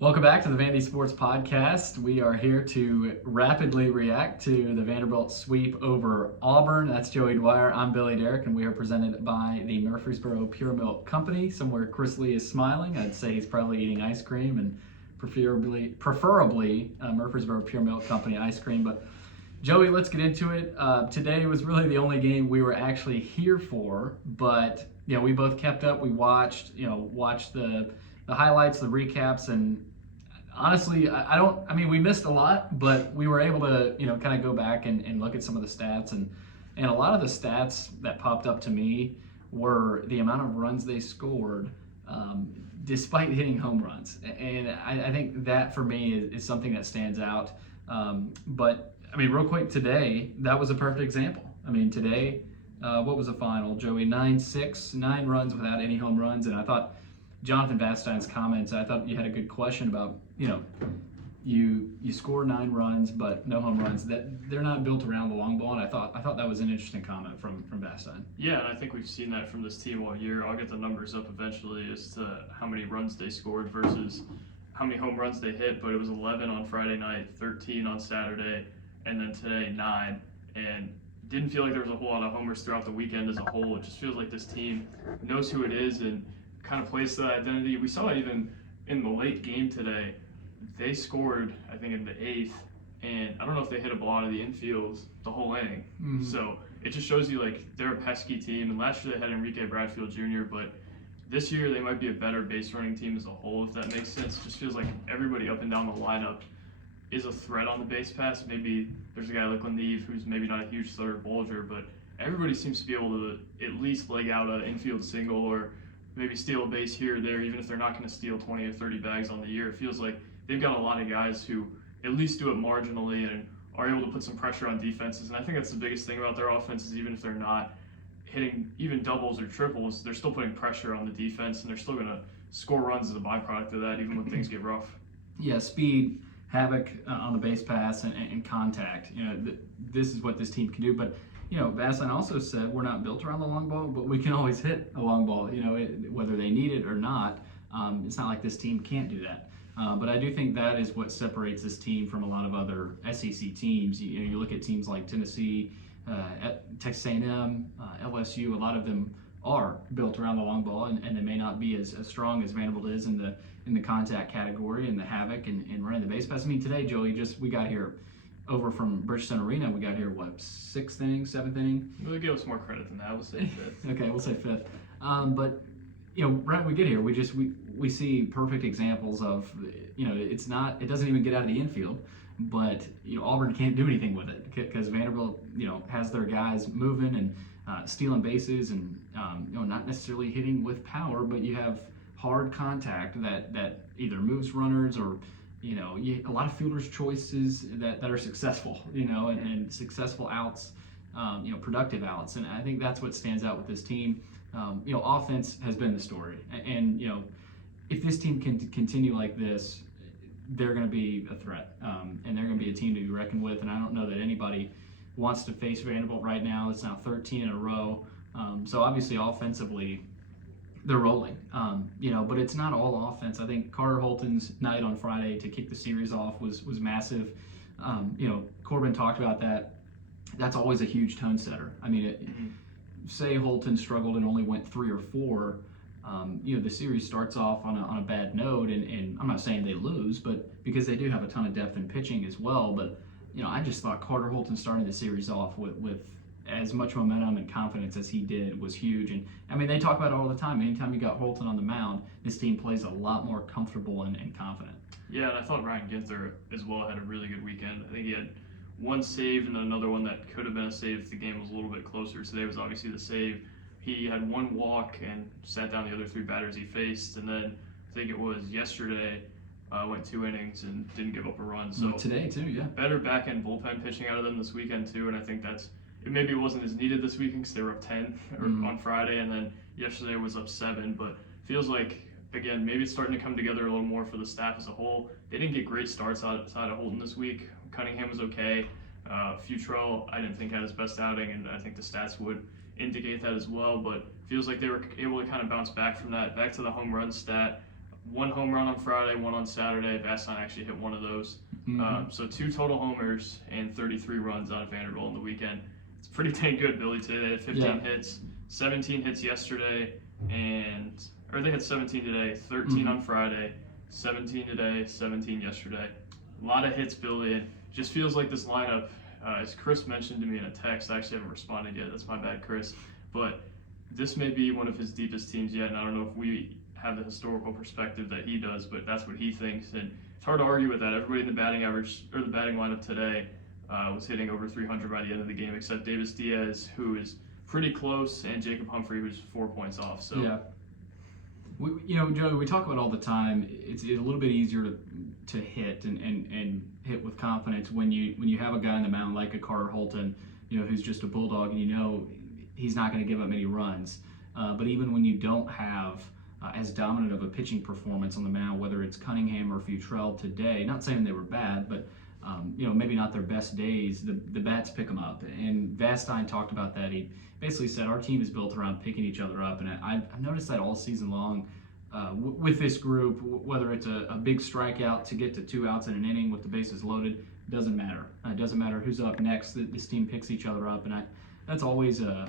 Welcome back to the Vandy Sports Podcast. We are here to rapidly react to the Vanderbilt sweep over Auburn. That's Joey Dwyer. I'm Billy Derrick, and we are presented by the Murfreesboro Pure Milk Company. Somewhere Chris Lee is smiling. I'd say he's probably eating ice cream, and preferably Murfreesboro Pure Milk Company ice cream. But Joey, let's get into it. Today was really the only game we were actually here for, but we both kept up. We watched the highlights, the recaps, and honestly, we missed a lot, but we were able to, kind of go back and look at some of the stats, and a lot of the stats that popped up to me were the amount of runs they scored, despite hitting home runs. And I think that for me is something that stands out. But real quick, today, that was a perfect example. Today, what was the final, Joey? 9-6, 9 runs without any home runs, and I thought Jonathan Bastein's comments, I thought you had a good question about, you score 9 runs but no home runs. That they're not built around the long ball, and I thought that was an interesting comment from Bastein. Yeah, and I think we've seen that from this team all year. I'll get the numbers up eventually as to how many runs they scored versus how many home runs they hit, but it was 11 on Friday night, 13 on Saturday, and then today 9. And didn't feel like there was a whole lot of homers throughout the weekend as a whole. It just feels like this team knows who it is and kind of plays to that identity. We saw it even in the late game today. They scored, I think, in the 8th, and I don't know if they hit a ball out of the infield the whole inning. Mm-hmm. So it just shows you, they're a pesky team. And last year they had Enrique Bradfield Jr., but this year they might be a better base running team as a whole, if that makes sense. It just feels like everybody up and down the lineup is a threat on the base pass. Maybe there's a guy like Lanive who's maybe not a huge third Bolger, but everybody seems to be able to at least leg out an infield single or maybe steal a base here or there, even if they're not going to steal 20 or 30 bags on the year. It feels like they've got a lot of guys who at least do it marginally and are able to put some pressure on defenses. And I think that's the biggest thing about their offenses. Even if they're not hitting even doubles or triples, they're still putting pressure on the defense, and they're still going to score runs as a byproduct of that, even when things get rough. Yeah, speed, havoc on the base pass, and contact. This is what this team can do. But Baseline also said we're not built around the long ball, but we can always hit a long ball, whether they need it or not. It's not like this team can't do that. But I do think that is what separates this team from a lot of other SEC teams. You look at teams like Tennessee, Texas A&M, LSU, a lot of them are built around the long ball, and they may not be as strong as Vanderbilt is in the contact category and the havoc and running the base pass. Today, Joey, we got here over from Bridgestone Arena. We got here, 6th inning, 7th inning? We'll give us more credit than that. We'll say 5th. Okay, we'll say 5th. But right when we get here, we see perfect examples of, it doesn't even get out of the infield, but Auburn can't do anything with it because Vanderbilt has their guys moving and stealing bases and not necessarily hitting with power, but you have hard contact that either moves runners or a lot of fielders' choices that are successful, and successful outs, productive outs. And I think that's what stands out with this team. Offense has been the story. And, if this team can continue like this, they're going to be a threat. And they're going to be a team to be reckoned with. And I don't know that anybody wants to face Vanderbilt right now. It's now 13 in a row. So obviously offensively, they're rolling, but it's not all offense. I think Carter Holton's night on Friday to kick the series off was massive. Corbin talked about that. That's always a huge tone setter. Say Holton struggled and only went 3 or 4. The series starts off on a bad note, and I'm not saying they lose, but because they do have a ton of depth in pitching as well. But I just thought Carter Holton starting the series off with as much momentum and confidence as he did was huge. And they talk about it all the time. Anytime you got Holton on the mound, this team plays a lot more comfortable and confident. Yeah, and I thought Ryan Ginther as well had a really good weekend. I think he had one save and then another one that could have been a save if the game was a little bit closer. Today was obviously the save. He had one walk and sat down the other 3 batters he faced, and then I think it was yesterday, went 2 innings and didn't give up a run. So today too, yeah. Better back-end bullpen pitching out of them this weekend too, and I think maybe it wasn't as needed this weekend because they were up 10 on Friday, and then yesterday was up 7, but feels like, again, maybe it's starting to come together a little more for the staff as a whole. They didn't get great starts outside of Holton this week. Cunningham was okay. Futrell, I didn't think had his best outing, and I think the stats would indicate that as well, but feels like they were able to kind of bounce back from that. Back to the home run stat, one home run on Friday, one on Saturday. Vastine actually hit one of those. Mm-hmm. So 2 total homers and 33 runs out of Vanderbilt on the weekend. It's pretty dang good, Billy. Today they had 15 hits, 17 hits yesterday, or they had 17 today, 13 on Friday, 17 today, 17 yesterday. A lot of hits, Billy. It just feels like this lineup, as Chris mentioned to me in a text, I actually haven't responded yet. That's my bad, Chris. But this may be one of his deepest teams yet, and I don't know if we have the historical perspective that he does, but that's what he thinks, and it's hard to argue with that. Everybody in the batting average or the batting lineup today was hitting over 300 by the end of the game, except Davis Diaz, who is pretty close, and Jacob Humphrey, who's 4 points off. So yeah, Joey, we talk about all the time. It's a little bit easier to hit and hit with confidence when you have a guy on the mound like a Carter Holton, who's just a bulldog, and he's not going to give up many runs. But even when you don't have as dominant of a pitching performance on the mound, whether it's Cunningham or Futrell today, not saying they were bad, but maybe not their best days, the bats pick them up. And Vastine talked about that. He basically said our team is built around picking each other up, and I've noticed that all season long with this group, whether it's a big strikeout to get to 2 outs in an inning with the bases loaded, doesn't matter. It doesn't matter who's up next. This team picks each other up, and that's always a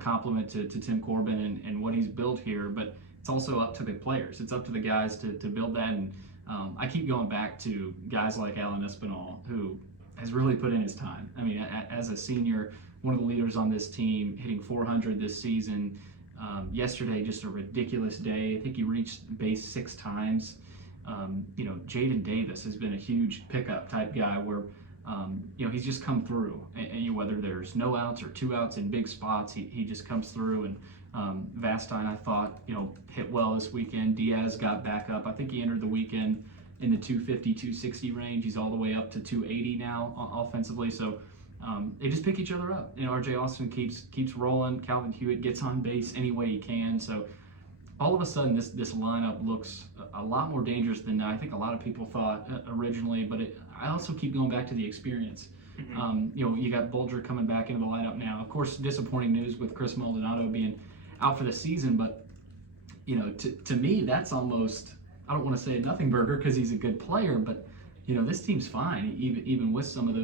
compliment to Tim Corbin and what he's built here, but it's also up to the players. It's up to the guys to build that, and I keep going back to guys like Alan Espinal, who has really put in his time. I mean, as a senior, one of the leaders on this team, hitting 400 this season. Yesterday, just a ridiculous day. I think he reached base 6 times. Jaden Davis has been a huge pickup type guy where he's just come through, and whether there's no outs or 2 outs in big spots, he just comes through. And Vastine, I thought, hit well this weekend. Diaz got back up. I think he entered the weekend in the 250, 260 range. He's all the way up to 280 now offensively. So they just pick each other up. RJ Austin keeps rolling. Calvin Hewitt gets on base any way he can. So all of a sudden, this lineup looks a lot more dangerous than I think a lot of people thought originally. But I also keep going back to the experience. Mm-hmm. You got Bulger coming back into the lineup now. Of course, disappointing news with Chris Maldonado being out for the season. But to me, that's almost, I don't want to say a nothing burger because he's a good player, but this team's fine, even with some of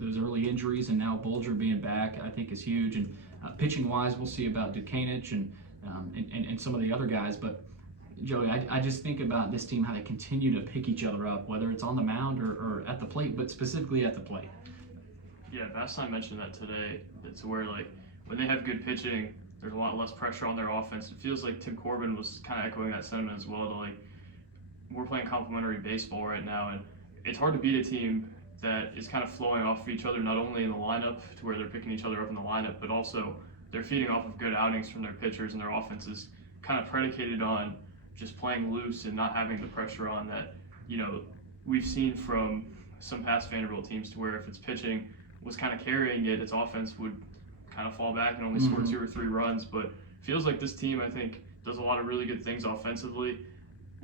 those early injuries, and now Bulger being back, I think is huge. And pitching wise, we'll see about Dukanich and some of the other guys. But Joey, I just think about this team, how they continue to pick each other up, whether it's on the mound or at the plate, but specifically at the plate. Yeah, Vastine mentioned that today. It's where when they have good pitching, there's a lot less pressure on their offense. It feels like Tim Corbin was kind of echoing that sentiment as well. We're playing complementary baseball right now, and it's hard to beat a team that is kind of flowing off of each other, not only in the lineup to where they're picking each other up in the lineup, but also they're feeding off of good outings from their pitchers, and their offense is kind of predicated on just playing loose and not having the pressure on that. We've seen from some past Vanderbilt teams to where if its pitching was kind of carrying it, its offense would kind of fall back and only score 2 or 3 runs. But it feels like this team, I think, does a lot of really good things offensively.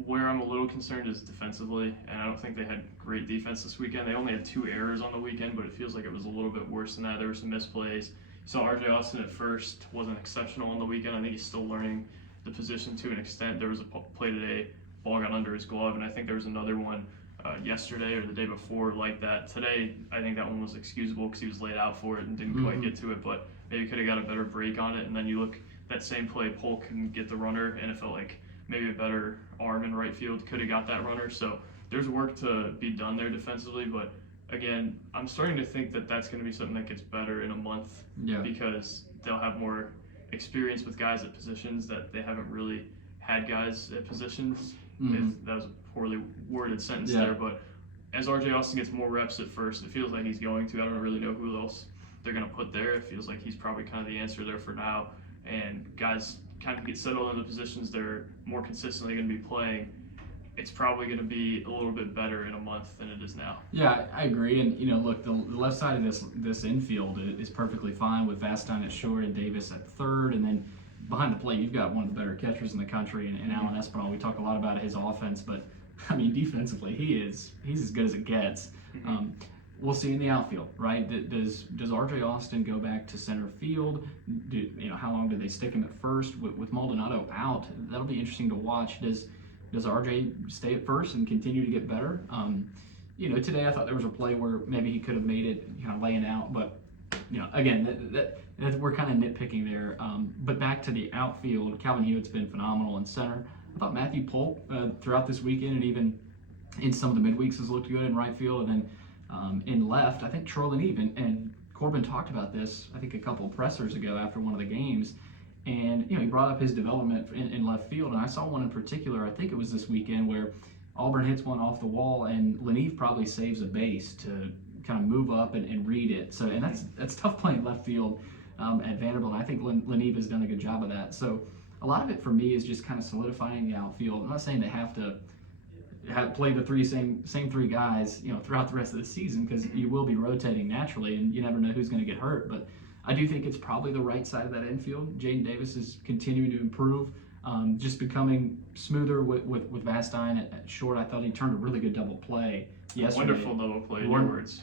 Where I'm a little concerned is defensively, and I don't think they had great defense this weekend. They only had 2 errors on the weekend, but it feels like it was a little bit worse than that. There were some misplays. You saw RJ Austin at first wasn't exceptional on the weekend. I think he's still learning the position to an extent. There was a play today, ball got under his glove, and I think there was another one yesterday or the day before like that. Today, I think that one was excusable because he was laid out for it and didn't quite get to it, but maybe could have got a better break on it. And then you look, that same play, Polk couldn't get the runner, and it felt like maybe a better arm in right field could have got that runner. So there's work to be done there defensively, but again, I'm starting to think that that's going to be something that gets better in a month because they'll have more experience with guys at positions that they haven't really had guys at positions. If that was a poorly worded sentence there, but as RJ Austin gets more reps at first, it feels like he's going to. I don't really know who else they're going to put there. It feels like he's probably kind of the answer there for now, and guys kind of get settled in the positions they're more consistently going to be playing. It's probably going to be a little bit better in a month than it is now. Yeah, I agree. And look, the left side of this infield is perfectly fine with Vastine at short and Davis at third, and then behind the plate you've got one of the better catchers in the country, and Alan Espinal. We talk a lot about his offense, but I mean defensively he's as good as it gets. We'll see in the outfield, right? Does RJ Austin go back to center field? How long do they stick him at first? With Maldonado out, that'll be interesting to watch. Does does RJ stay at first and continue to get better? Today I thought there was a play where maybe he could have made it, laying out, but again, that we're kind of nitpicking there. But back to the outfield, Calvin Hewitt's been phenomenal in center. I thought Matthew Polk throughout this weekend and even in some of the midweeks has looked good in right field, and then in left, I think Troy Eve and Corbin talked about this, I think a couple of pressers ago after one of the games, and he brought up his development in left field, and I saw one in particular, I think it was this weekend, where Auburn hits one off the wall, and Leneve probably saves a base to kind of move up and read it. So, and that's tough playing left field at Vanderbilt. And I think Leneve has done a good job of that. So, a lot of it for me is just kind of solidifying the outfield. I'm not saying they have to play the same three guys, throughout the rest of the season, because you will be rotating naturally, and you never know who's going to get hurt. But I do think it's probably the right side of that infield. Jaden Davis is continuing to improve. Just becoming smoother with Vastine at short. I thought he turned a really good double play yesterday. Wonderful double play, in your words.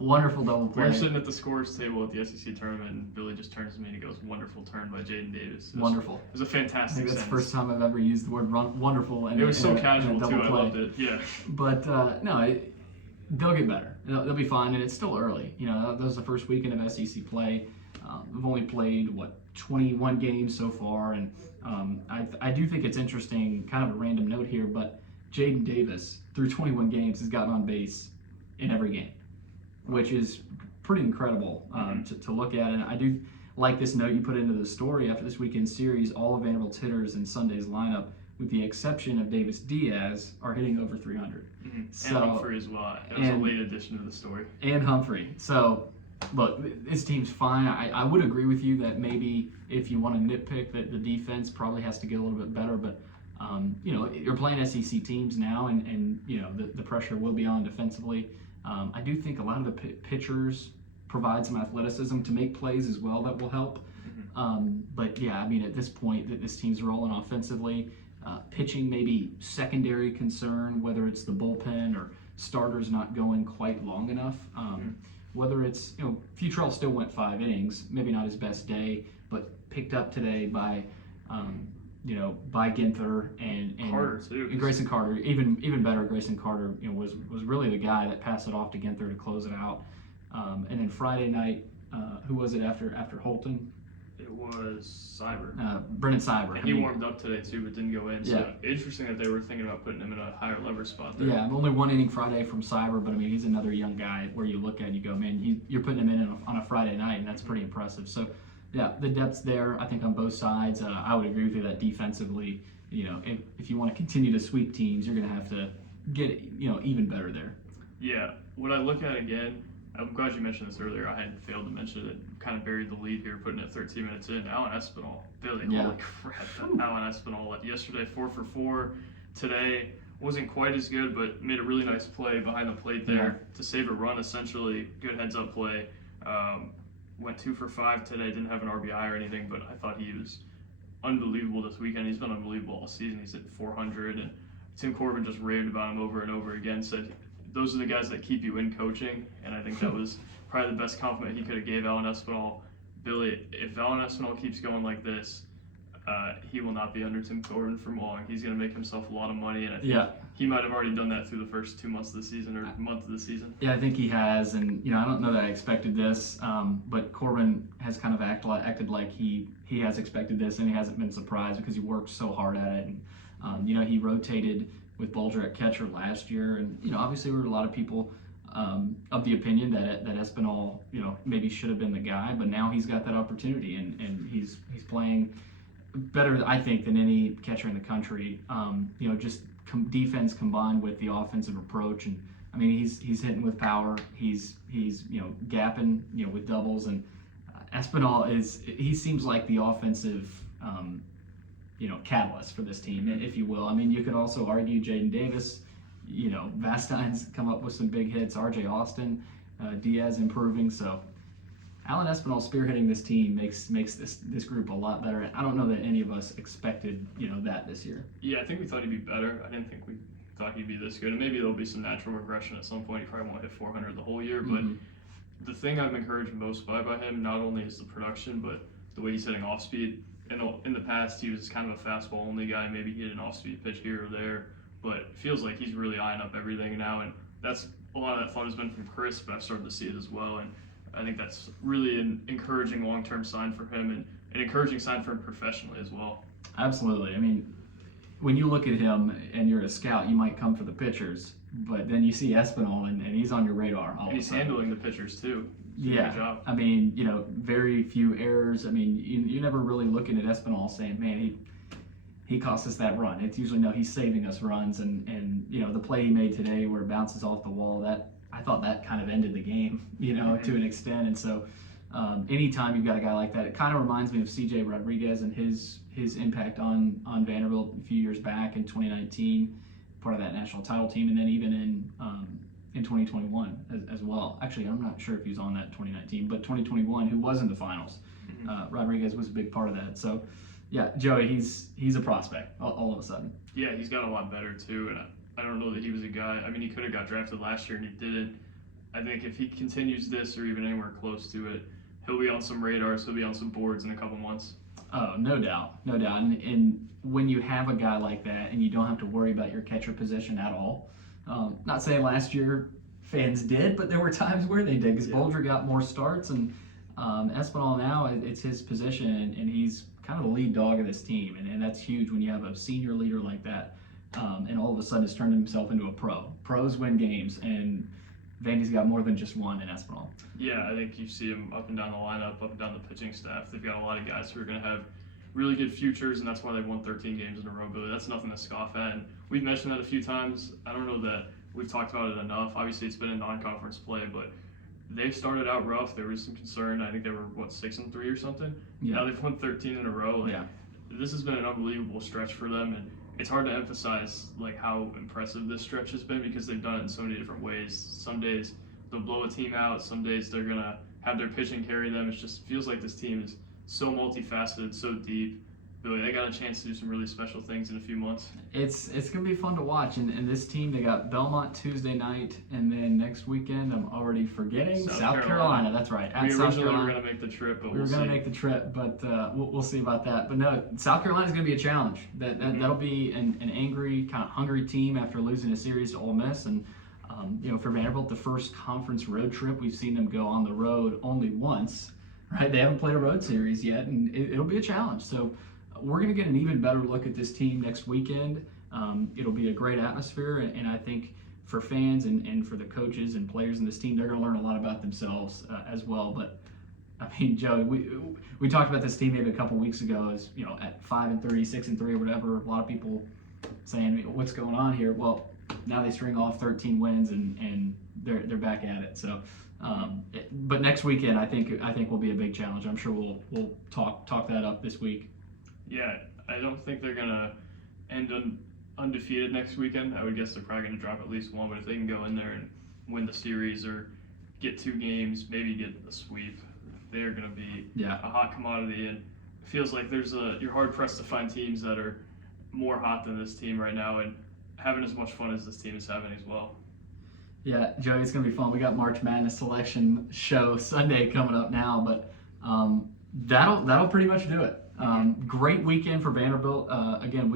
Wonderful double play. We were sitting at the scores table at the SEC tournament, and Billy just turns to me and he goes, "Wonderful turn by Jaden Davis." Wonderful. It was a fantastic I think that's sentence. the first time I've ever used the word wonderful. It was so casual, too. I loved it. Yeah. But, no, they'll get better. They'll be fine, and it's still early. That was the first weekend of SEC play. We've only played, 21 games so far, and I do think it's interesting, kind of a random note here, but Jaden Davis, through 21 games, has gotten on base in every game, which is pretty incredible to look at. And I do like this note you put into the story. After this weekend's series, all of Vanderbilt's hitters in Sunday's lineup, with the exception of Davis Diaz, are hitting over 300. So, and Humphrey as well. That was a late addition to the story. And Humphrey. So, look, this team's fine. I would agree with you that maybe if you want to nitpick, that the defense probably has to get a little bit better. But, you're playing SEC teams now, and the pressure will be on defensively. I do think a lot of the pitchers provide some athleticism to make plays as well that will help. But, yeah, at this point, this team's rolling offensively. Pitching maybe secondary concern, whether it's the bullpen or starters not going quite long enough. Whether it's, Futrell still went 5 innings, maybe not his best day, but picked up today by Ginther and Carter too. And Grayson Carter, even better. Grayson Carter, was really the guy that passed it off to Ginther to close it out. And then Friday night, who was it after Holton? It was Cyber. Brennan Cyber. And he warmed up today too, but didn't go in. So interesting that they were thinking about putting him in a higher lever spot there. Yeah, only 1 inning Friday from Cyber, but he's another young guy where you look at and you go, man, you're putting him in on a Friday night, and that's pretty impressive. So, yeah, the depth's there, I think, on both sides. I would agree with you that defensively, if you want to continue to sweep teams, you're going to have to get, even better there. Yeah, what I look at again, I'm glad you mentioned this earlier. I had failed to mention it. Kind of buried the lead here, putting it 13 minutes in. Alan Espinal, Billy, holy crap! Alan Espinal yesterday 4 for 4. Today wasn't quite as good, but made a really nice play behind the plate there to save a run. Essentially, good heads-up play. Went 2 for 5 today. Didn't have an RBI or anything, but I thought he was unbelievable this weekend. He's been unbelievable all season. He's at 400, and Tim Corbin just raved about him over and over again. Said, those are the guys that keep you in coaching, and I think that was probably the best compliment he could have gave Alan Espinal. Billy, if Alan Espinal keeps going like this, he will not be under Tim Corbin for long. He's going to make himself a lot of money, and I think he might have already done that through the first 2 months of the season or month of the season. Yeah, I think he has, and I don't know that I expected this, but Corbin has kind of acted like he has expected this, and he hasn't been surprised because he worked so hard at it. And he rotated with Bulger at catcher last year, and obviously there were a lot of people of the opinion that Espinal maybe should have been the guy, but now he's got that opportunity, and he's playing better, I think, than any catcher in the country. Just defense combined with the offensive approach, and he's hitting with power. He's gapping with doubles, and Espinal he seems like the offensive catalyst for this team, if you will. You could also argue Jaden Davis, Vastine's come up with some big hits, RJ Austin, Diaz improving. So Alan Espinal spearheading this team makes this group a lot better. I don't know that any of us expected that this year. Yeah, I think we thought he'd be better. I didn't think we thought he'd be this good. And maybe there'll be some natural regression at some point. He probably won't hit 400 the whole year. But the thing I'm encouraged most by him, not only is the production, but the way he's hitting off speed. in the past he was kind of a fastball only guy. Maybe he had an off-speed pitch here or there, but it feels like he's really eyeing up everything now, and that's a lot of that fun has been from Chris, but I've started to see it as well, and I think that's really an encouraging long-term sign for him, and an encouraging sign for him professionally as well. Absolutely. I mean, when you look at him and you're a scout, you might come for the pitchers, but then you see Espinal and he's on your radar all And he's of a sudden. handling the pitchers too. Yeah, Good job. I mean, very few errors. I mean, you're never really looking at Espinal saying, man, he cost us that run. It's usually, no, he's saving us runs. And the play he made today where it bounces off the wall, that I thought that kind of ended the game, to an extent. And so anytime you've got a guy like that, it kind of reminds me of C.J. Rodriguez and his impact on Vanderbilt a few years back in 2019, part of that national title team, and then even in 2021 as well. Actually, I'm not sure if he was on that 2019, but 2021, who was in the finals. Rodriguez was a big part of that. So, yeah, Joey, he's a prospect all of a sudden. Yeah, he's got a lot better too, and I don't know that he was a guy. I mean, he could have got drafted last year and he didn't. I think if he continues this or even anywhere close to it, he'll be on some radars, he'll be on some boards in a couple months. Oh, no doubt. And when you have a guy like that and you don't have to worry about your catcher position at all, not saying last year fans did, but there were times where they did because Bolger got more starts, and Espinal now, it's his position, and he's kind of the lead dog of this team, and that's huge when you have a senior leader like that, and all of a sudden has turned himself into a pro. Pros win games, and Vandy's got more than just one in Espinal. Yeah, I think you see him up and down the lineup, up and down the pitching staff. They've got a lot of guys who are going to have really good futures, and that's why they've won 13 games in a row. But that's nothing to scoff at, and we've mentioned that a few times. I don't know that we've talked about it enough. Obviously, it's been in non-conference play, but they started out rough. There was some concern. I think they were 6-3 or something. Yeah. Now they've won 13 in a row. This has been an unbelievable stretch for them, and it's hard to emphasize how impressive this stretch has been because they've done it in so many different ways. Some days they'll blow a team out. Some days they're gonna have their pitching carry them. It just feels like this team is so multifaceted, so deep. They got a chance to do some really special things in a few months. It's gonna be fun to watch, and this team, they got Belmont Tuesday night, and then next weekend I'm already forgetting South Carolina. That's right. We originally were gonna make the trip, but we were gonna make the trip, but we'll see about that. But no, South Carolina's gonna be a challenge. That'll be an angry, kind of hungry team after losing a series to Ole Miss, and for Vanderbilt, the first conference road trip, we've seen them go on the road only once. Right? They haven't played a road series yet, and it'll be a challenge. So we're going to get an even better look at this team next weekend. It'll be a great atmosphere, and I think for fans and for the coaches and players in this team, they're going to learn a lot about themselves as well. But I mean, Joey, we talked about this team maybe a couple weeks ago as at 5-3, 6-3, or whatever. A lot of people saying, what's going on here? Well, now they string off 13 wins and they're back at it. So. But next weekend, I think will be a big challenge. I'm sure we'll talk that up this week. Yeah, I don't think they're gonna end undefeated next weekend. I would guess they're probably gonna drop at least one. But if they can go in there and win the series or get 2 games, maybe get a sweep, they're gonna be a hot commodity. And it feels like you're hard pressed to find teams that are more hot than this team right now and having as much fun as this team is having as well. Yeah, Joey, it's going to be fun. We got March Madness selection show Sunday coming up now, but that'll pretty much do it. Great weekend for Vanderbilt. Again,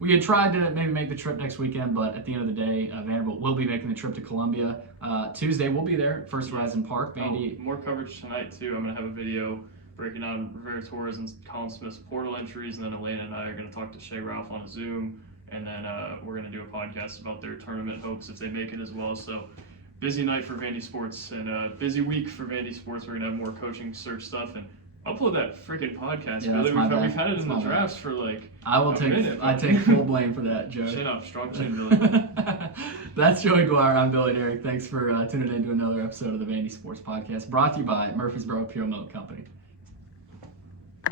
we had tried to maybe make the trip next weekend, but at the end of the day, Vanderbilt will be making the trip to Columbia. Tuesday, we'll be there at First Horizon Park. Vandy. More coverage tonight, too. I'm going to have a video breaking down Rivera Torres and Colin Smith's portal entries, and then Elena and I are going to talk to Shea Ralph on a Zoom. And then we're going to do a podcast about their tournament hopes if they make it as well. So busy night for Vandy Sports and a busy week for Vandy Sports. We're going to have more coaching search stuff and upload that freaking podcast. Yeah, Billy. We've had it in the drafts for I take full blame for that, Joey. Chin up, strong chin, Billy. That's Joey Dwyer. I'm Billy Derrick. Thanks for tuning in to another episode of the Vandy Sports Podcast, brought to you by Murfreesboro Pure Milk Company.